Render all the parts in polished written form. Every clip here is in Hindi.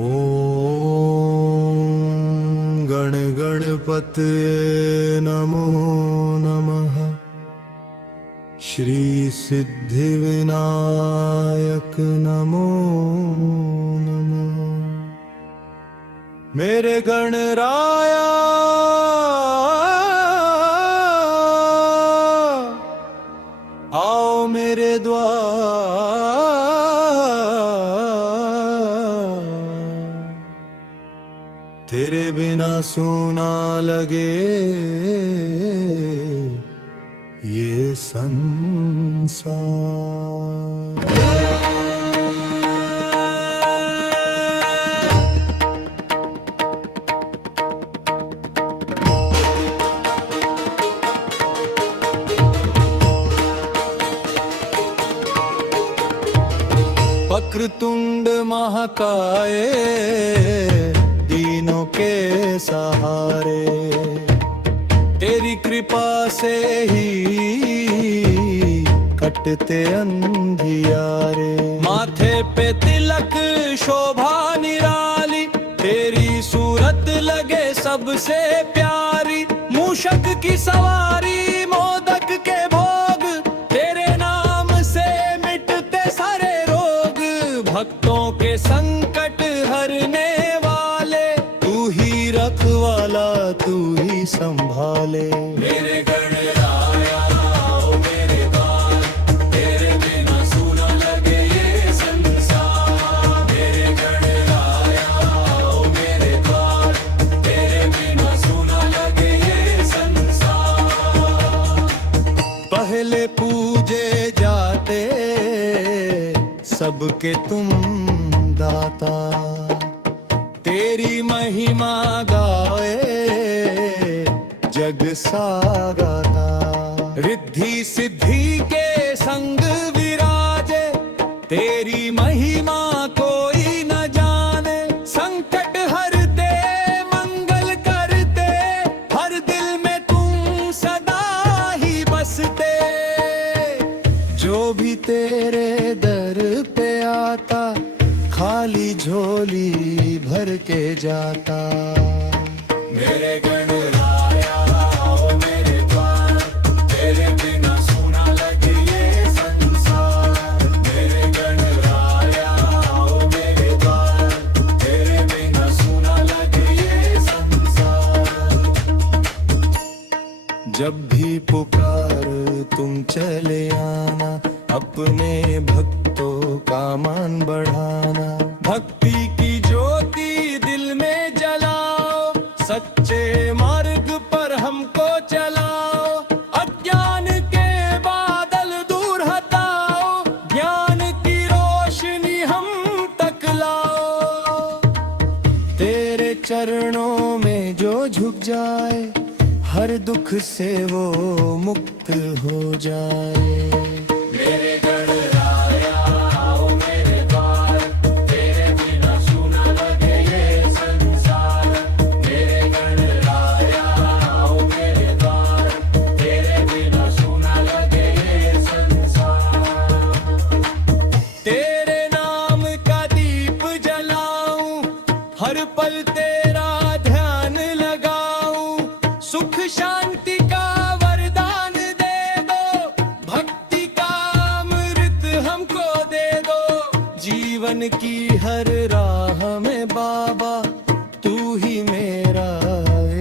ॐ गण गणपतये नमो नमः। श्री सिद्धिविनायक नमो नमः। मेरे गणराया आओ मेरे द्वार, तेरे बिना सूना लगे ये संसार। वक्रतुंड महाकाय दीनों के सहारे, तेरी कृपा से ही कटते अंधियारे। माथे पे तिलक शोभा निराली, तेरी सूरत लगे सबसे प्यारी। मूषक की सवारी मोदक के भोग, तेरे नाम से मिटते सारे रोग। भक्तों के संकट हरने वाले, तू ही रखवाला तू ही संभाले। मेरे गणराया आओ मेरे द्वार, तेरे बिना सूना लगे ये संसार। मेरे गणराया आओ मेरे द्वार, तेरे बिना सूना लगे ये संसार। पहले पूजे जाते सबके तुम दाता, तेरी महिमा गाए जग सागाता। रिद्धि सिद्धि के संग विराजे, तेरी महिमा कोई न जाने। संकट हरते मंगल करते, हर दिल में तुम सदा ही बसते। जो भी तेरे दर पे आता, खाली झोली भर के जाता। मेरे गणराया आओ मेरे द्वार, तेरे बिना सूना लगे ये संसार। मेरे गणराया आओ मेरे द्वार, तेरे बिना सूना लगे ये संसार। जब भी पुकार तुम चले आना, अपने भक्तों का मान बढ़ाना। भक्ति की ज्योति दिल में जलाओ, सच्चे मार्ग पर हमको चलाओ। अज्ञान के बादल दूर हटाओ, ज्ञान की रोशनी हम तक लाओ। तेरे चरणों में जो झुक जाए, हर दुख से वो मुक्त हो जाए। मेरे गणराया आओ मेरे द्वार, तेरे बिना सूना लगे ये संसार। मेरे गणराया आओ मेरे द्वार, तेरे बिना सूना लगे ये संसार। तेरे नाम का दीप जलाऊं, हर पल तेरा ध्यान लगाऊं। सुख शांति का वरदान दे दो, भक्ति का अमृत हमको दे दो। जीवन की हर राह में बाबा, तू ही मेरा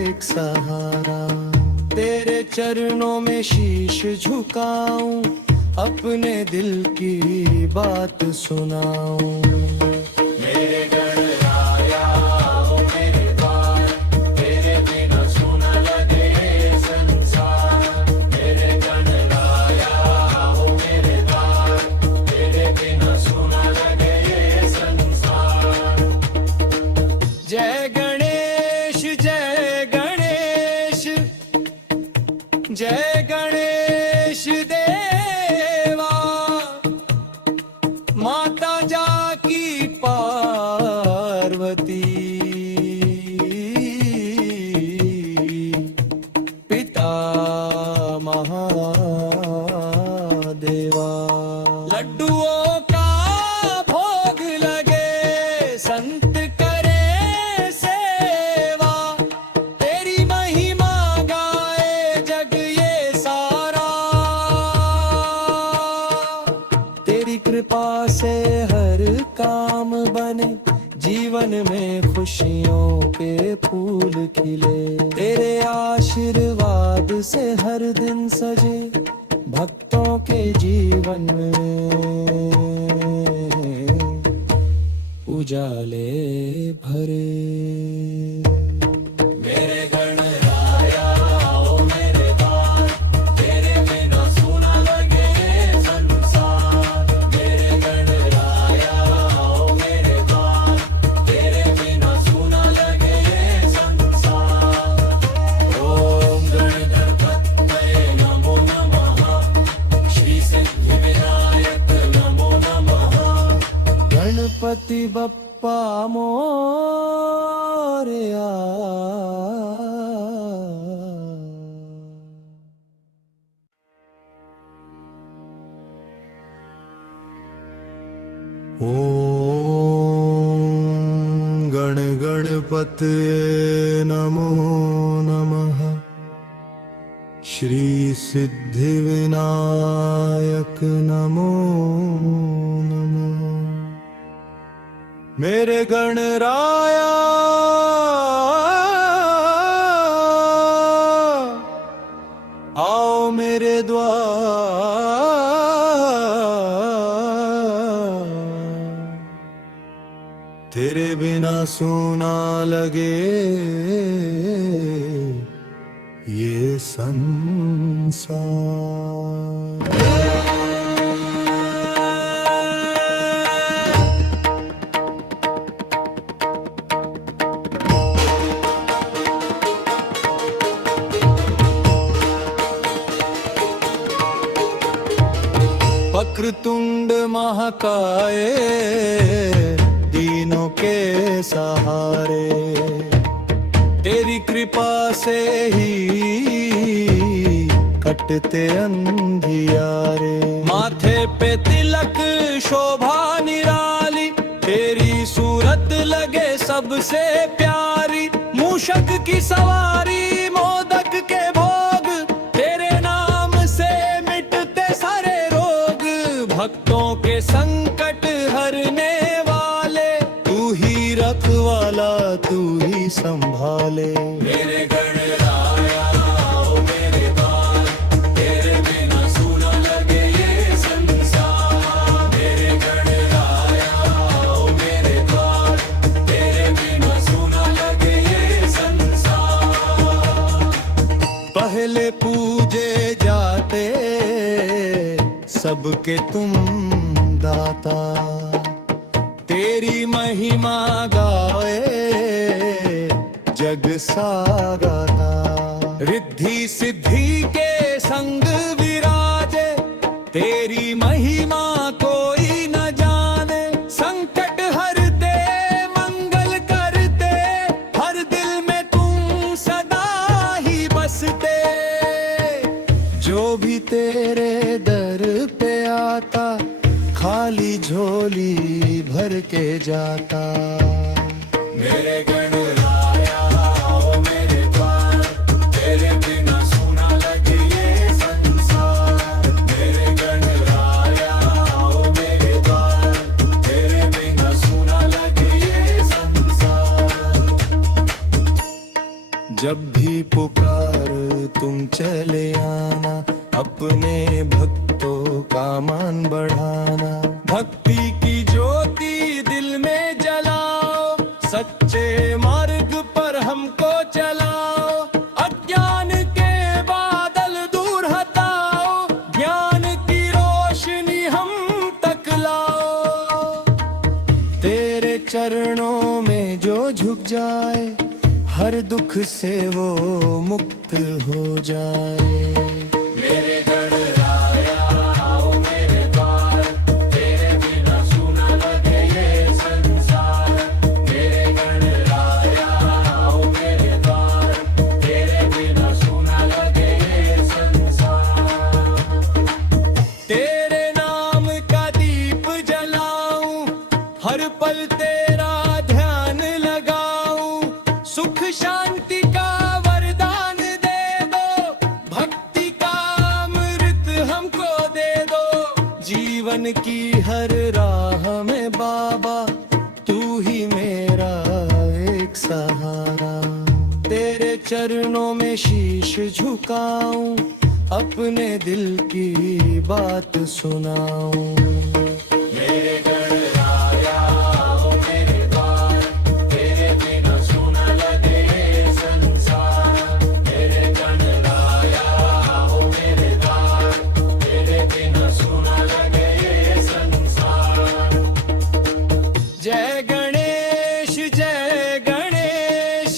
एक सहारा। तेरे चरणों में शीश झुकाऊं, अपने दिल की बात सुनाऊं। मेरे गणराया आओ मेरे द्वार, तेरे बिना सूना लगे ये संसार। मेरे गणराया आओ मेरे द्वार, तेरे बिना सूना लगे ये संसार। जय गणेश जय गणेश, जय गणेश देवा। माता जाकी पार्वती, पिता महादेवा। लड्डुओं का भोग लगे संत का कृपा से हर काम बने, जीवन में खुशियों के फूल खिले। तेरे आशीर्वाद से हर दिन सजे भक्तों के जीवन में उजाले भरे। मेरे गणराया आओ मेरे द्वार, तेरे बिना सूना लगे ये संसार। मेरे गणराया आओ मेरे द्वार, तेरे बिना सूना लगे ये संसार। ओम गणगणपतये नमो नमः, श्री सिद्धिविनायक नमो नमः। गणपति बप्पा मोरया। ओम गण गणपतये नमो नमः, श्री सिद्धिविनायक नमो नमः। मेरे गणराया आओ मेरे द्वार, तेरे बिना सूना लगे ये संसार। वक्रतुंड महाकाय दीनों के सहारे, तेरी कृपा से ही कटते अंधियारे। माथे पे तिलक शोभा निराली, तेरी सूरत लगे सबसे प्यारी। मूषक की सवारी मोदक के भोग, तेरे नाम से मिटते सारे रोग। भक्तों के संकट हरने वाले, तू ही रखवाला तू ही संभाले। मेरे गणराया आओ मेरे द्वार, तेरे बिना सूना लगे ये संसार। मेरे गणराया आओ मेरे द्वार, तेरे बिना सूना लगे ये संसार। पहले पूजे जाते सबके तुम दाता, तेरी महिमा गाए जग सागाता। रिद्धि सिद्धि के संग विराजे, तेरी महिमा कोई न जाने। संकट हरते मंगल करते, हर दिल में तुम सदा ही बसते। जो भी तेरे दर पे आता, खाली झोली भर के जाता। मेरे गणराया आओ मेरे द्वार, तेरे बिना सूना लगे ये संसार। मेरे गणराया आओ मेरे द्वार, तेरे बिना सूना लगे ये संसार। जब भी पुकार तुम चले आना, अपने भक्तों का मान बढ़ाना। भक्ति की ज्योति दिल में जलाओ, सच्चे मार्ग पर हमको चलाओ। अज्ञान के बादल दूर हटाओ, ज्ञान की रोशनी हम तक लाओ। तेरे चरणों में जो झुक जाए, हर दुख से वो मुक्त हो जाए। मेरे गणराया आओ मेरे द्वार, तेरे बिना सूना लगे ये संसार। मेरे गणराया आओ मेरे द्वार, तेरे बिना सूना लगे ये संसार। तेरे नाम का दीप जलाऊं, हर पल तेरा ध्यान लगाऊं। सुख शांति का वरदान दे दो, भक्ति का अमृत हमको दे दो। जीवन जीवन की हर राह में बाबा तू ही मेरा एक सहारा। तेरे चरणों में शीश झुकाऊं, अपने दिल की बात सुनाऊं। मेरे गणराया ओ मेरे द्वार, तेरे बिना सुना लगे संसार। मेरे गणराया ओ मेरे द्वार, तेरे बिना सुना लगे संसार। जय गणेश जय गणेश,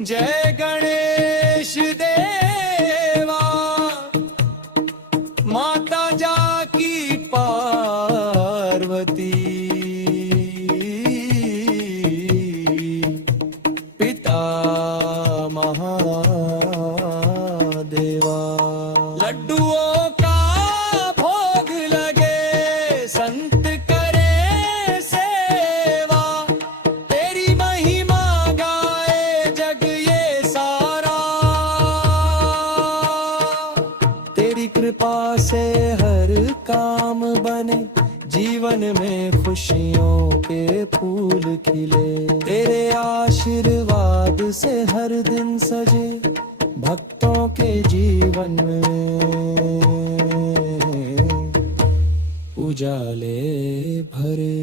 जय गणेश देवा। माता जाकी पार्वती, पिता महादेवा। लड्डुओं का भोग लगे, संत करे सेवा। तेरी महिमा गाए जग ये सारा। तेरी कृपा से हर काम बने, जीवन में खुशियों के फूल खिले। तेरे आशीर्वाद से हर दिन सजे, भक्तों के जीवन में उजाले भरे।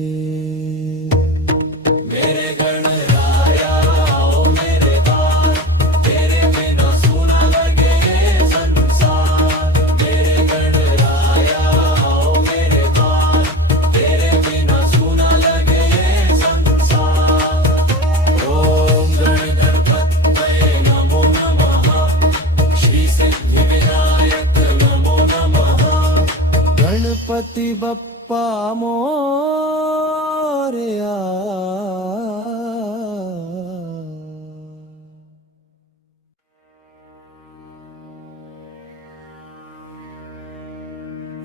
मेरे गणराया ओ मेरे द्वार, तेरे बिना सुना लगे संसार। मेरे गणराया ओ मेरे द्वार, तेरे बिना सुना लगे संसार। ओम गण गणपतये नमो नमः, श्री सिद्धि विनायक नमो नमः। गणपति बप्पा मोरया।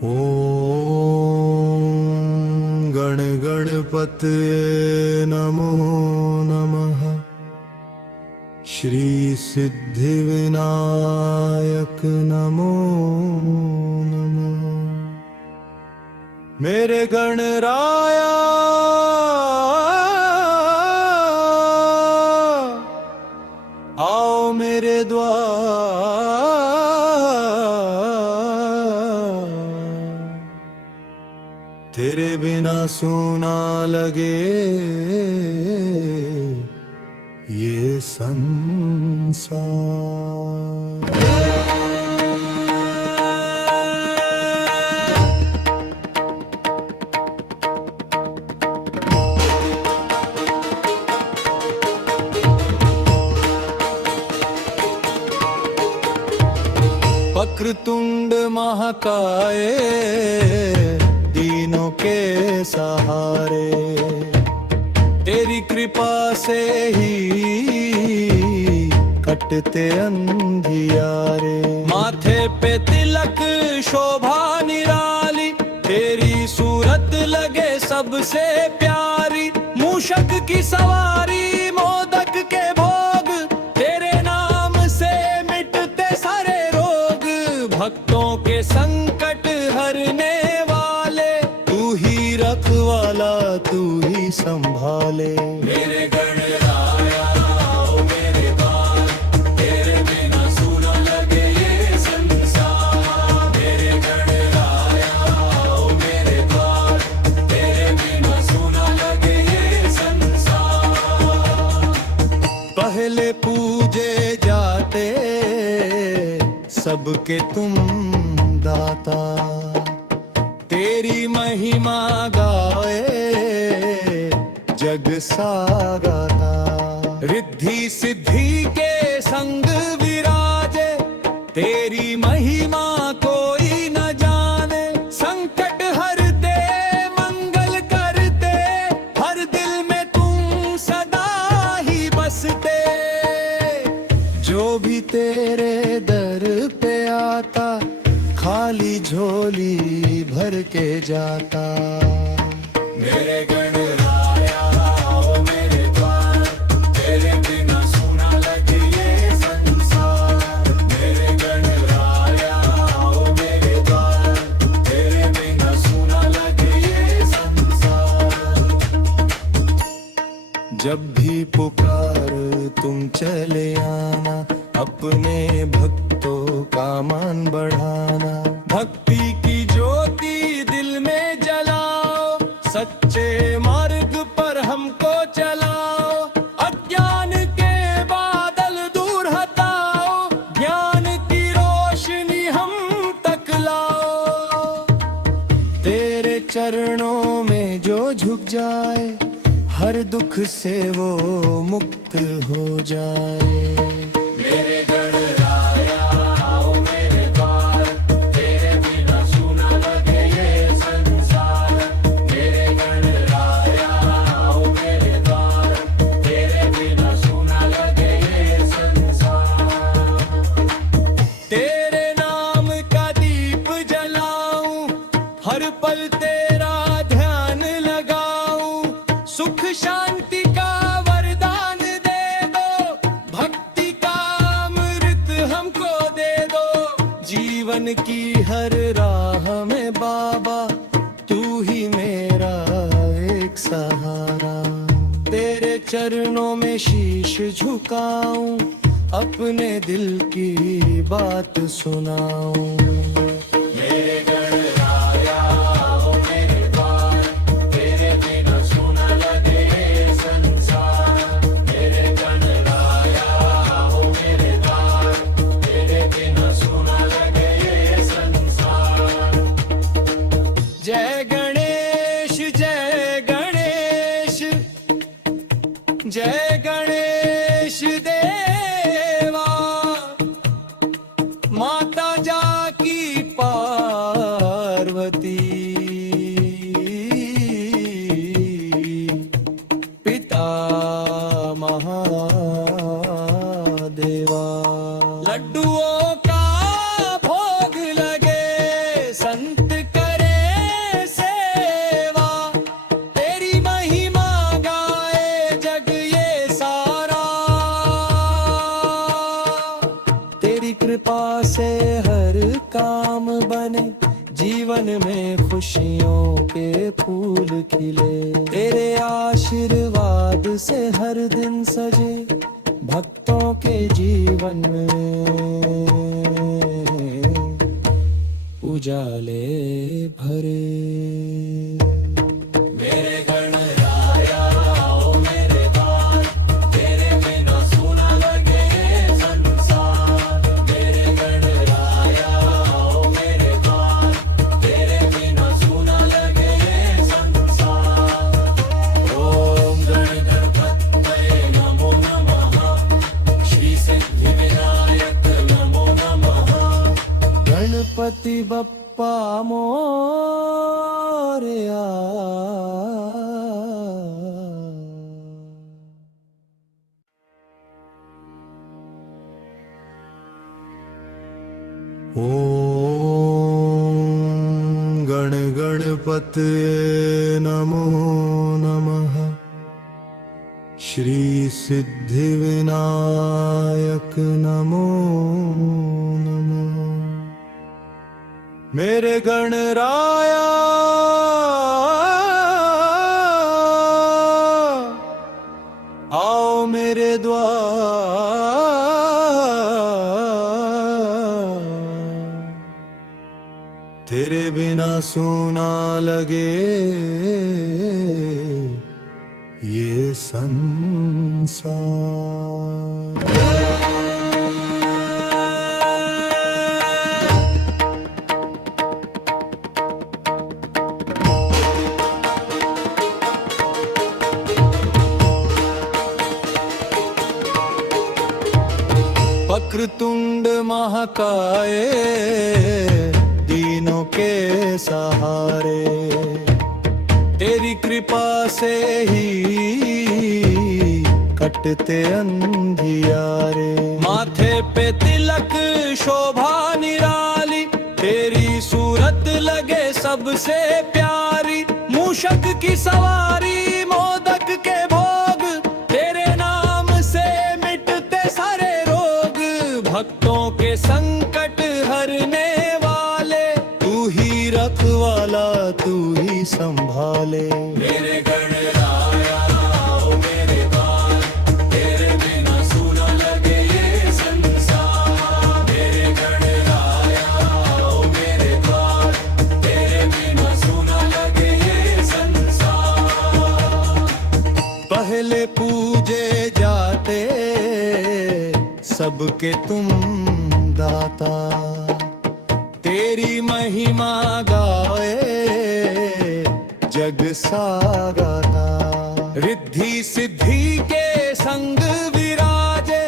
ओम गण गणपतये नमो नमः, श्री सिद्धि विनायक नमो नमः। मेरे गणराया आओ मेरे द्वार, तेरे बिना सुना लगे ये संसार। वक्रतुंड महाकाय, दीनों के सहारे। तेरी कृपा से ही कटते अंधियारे। माथे पे तिलक शोभा निराली, तेरी सूरत लगे सबसे प्यारी। मूषक की सवारी मोदक के भोग, तेरे नाम से मिटते सारे रोग। भक्तों के संकट हरने वाले, तू ही रखवाला तू ही संभाले। मेरे गणराया ओ मेरे द्वार, तेरे बिना सुना लगे ये संसार। मेरे गणराया ओ मेरे द्वार, तेरे बिना सुना लगे ये संसार। पहले पूजे जाते सबके तुम दाता, तेरी महिमा गाए जग सागाता। रिद्धि सिद्धि के संग विराजे, तेरी महिमा कोई न जाने। संकट हरते मंगल करते, हर दिल में तुम सदा ही बसते। जो भी तेरे दर पे आता, खाली झोली भर के जाता। मेरे गणराया ओ मेरे द्वार, तेरे बिना सुना लगे ये संसार। मेरे गणराया ओ मेरे द्वार, तेरे बिना जब भी पुकार तुम चले आना, अपने भक्तों का मान बढ़ाना। भक्ति की ज्योति दिल में जलाओ, सच्चे मार्ग पर हमको चलाओ। अज्ञान के बादल दूर हटाओ, ज्ञान की रोशनी हम तक लाओ। तेरे चरणों में जो झुक जाए, हर दुख से वो मुक्त हो जाए। मेरे गणराया आओ मेरे द्वार, तेरे बिना सूना लगे ये संसार। मेरे गणराया आओ मेरे द्वार, तेरे बिना सूना लगे ये संसार। तेरे नाम का दीप जलाऊं, हर पल तेरा ध्यान लगाऊं। सुख शांति का वरदान दे दो, भक्ति का अमृत हमको दे दो। जीवन की हर राह में बाबा, तू ही मेरा एक सहारा। तेरे चरणों में शीश झुकाऊं, अपने दिल की बात सुनाऊं। मेरे गणराया आओ मेरे द्वार, तेरे बिना सूना लगे ये संसार। मेरे गणराया आओ मेरे द्वार, तेरे बिना सूना लगे ये संसार। जय गणेश जय गणेश, जय गणेश देवा। माता जाकी पार्वती, पिता महादेवा। लड्डुओं का भोग लगे, संत करे सेवा। तेरी महिमा गाए जग ये सारा। तेरी कृपा से हर काम बने, जीवन में खुशियों के फूल खिले। तेरे आशीर्वाद से हर दिन सजे, भक्तों के जीवन में उजाले भरे। मेरे गणराया आओ मेरे द्वार, तेरे बिना सूना लगे ये संसार। मेरे गणराया आओ मेरे द्वार, तेरे बिना सूना लगे ये संसार। ओम गण गणपतये नमो नमः, श्री सिद्धिविनायक नमो नमः। गणपति बप्पा मोरया। ओम गण गणपतये नमो नमः, श्री सिद्धिविनायक नमो नमः। मेरे गणराया आओ मेरे द्वार, तेरे बिना सूना लगे ये संसार। वक्रतुंड महाकाय, दीनों के सहारे। तेरी कृपा से ही कटते अंधियारे। माथे पे तिलक शोभा निराली, तेरी सूरत लगे सबसे प्यारी। मूषक की सवारी मोदक के भोग, तेरे नाम से मिटते सारे रोग। भक्तों के संकट हरने वाले, तू ही रखवाला तू ही संभाले। मेरे गणराया आओ मेरे द्वार, सबके तुम दाता। तेरी महिमा गाए जग सारा था। रिद्धि सिद्धि के संग विराजे,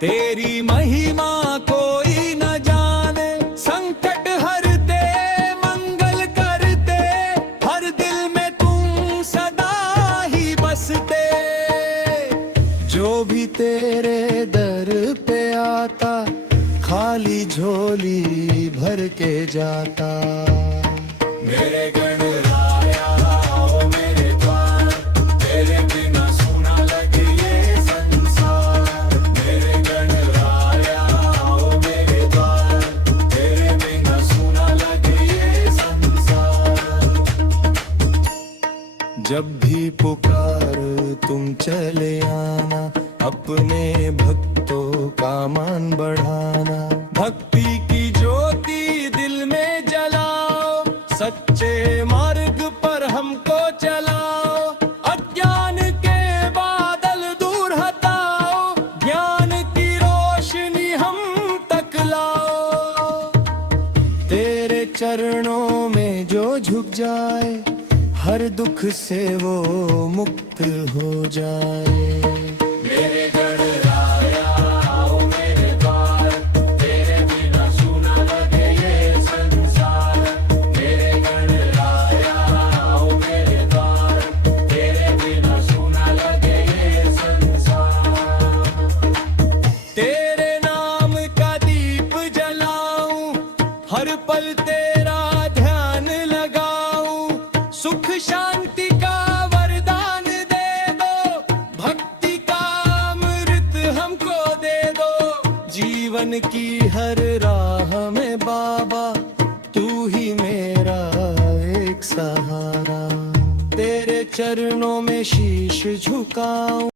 तेरी महिमा कोई न जाने। संकट हरते मंगल करते, हर दिल में तुम सदा ही बसते। जो भी तेरे दर पे आता, खाली झोली भर के जाता। मेरे गणराया आओ मेरे द्वार, तेरे बिना सूना लगे ये संसार। मेरे गणराया आओ मेरे द्वार, तेरे बिना सूना लगे ये संसार। जब भी पुकार तुम चले आना, अपने भक्तों का मान बढ़ाना। भक्ति की ज्योति दिल में जलाओ, सच्चे मार्ग पर हमको चलाओ। अज्ञान के बादल दूर हटाओ, ज्ञान की रोशनी हम तक लाओ। तेरे चरणों में जो झुक जाए, हर दुख से वो मुक्त हो जाए। मेरे गणराया आओ मेरे द्वार, तेरे बिना सूना लगे ये संसार। मेरे गणराया आओ मेरे द्वार, तेरे बिना सूना लगे ये संसार। तेरे नाम का दीप जलाऊं, हर पल तेरा ध्यान लगाऊं। सुख शांति का वरदान दे दो, भक्ति का अमृत हमको दे दो। जीवन की हर राह में बाबा, तू ही मेरा एक सहारा। तेरे चरणों में शीश झुकाऊं,